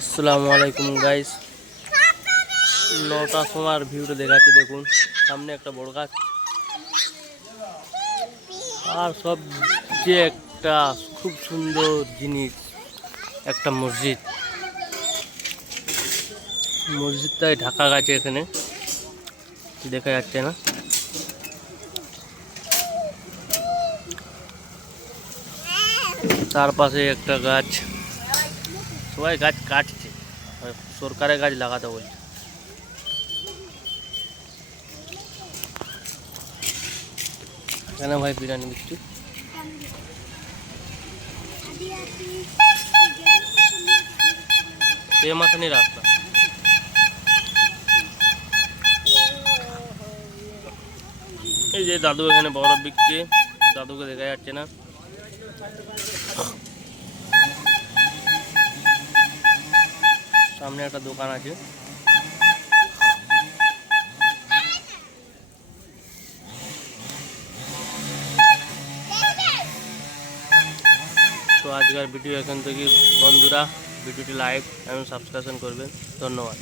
আসসালামু আলাইকুম গাইস, 9টার সময় ভিউটা দেখাচ্ছি। দেখুন সামনে একটা বড় গাছ আর সব যে একটা খুব সুন্দর জিনিস, একটা মসজিদ। মসজিদটাই ঢাকা গাছে, এখানে দেখা যাচ্ছে না। তার পাশে একটা গাছ, সবাই গাছ কাটছে, সরকারের গাছ লাগাতে বলছে। কেন ভাই বিরিয়ানি বিক্রি ये माथा नहीं रास्ता। এই যে দাদু এখানে বরফ বিকছে, দাদুকে দেখা যাচ্ছে না। সামনে একটা দোকান আছে। তো আজকের ভিডিও এখান থেকে বন্ধুরা, ভিডিওটি লাইক এবং সাবস্ক্রাইব করবেন। ধন্যবাদ।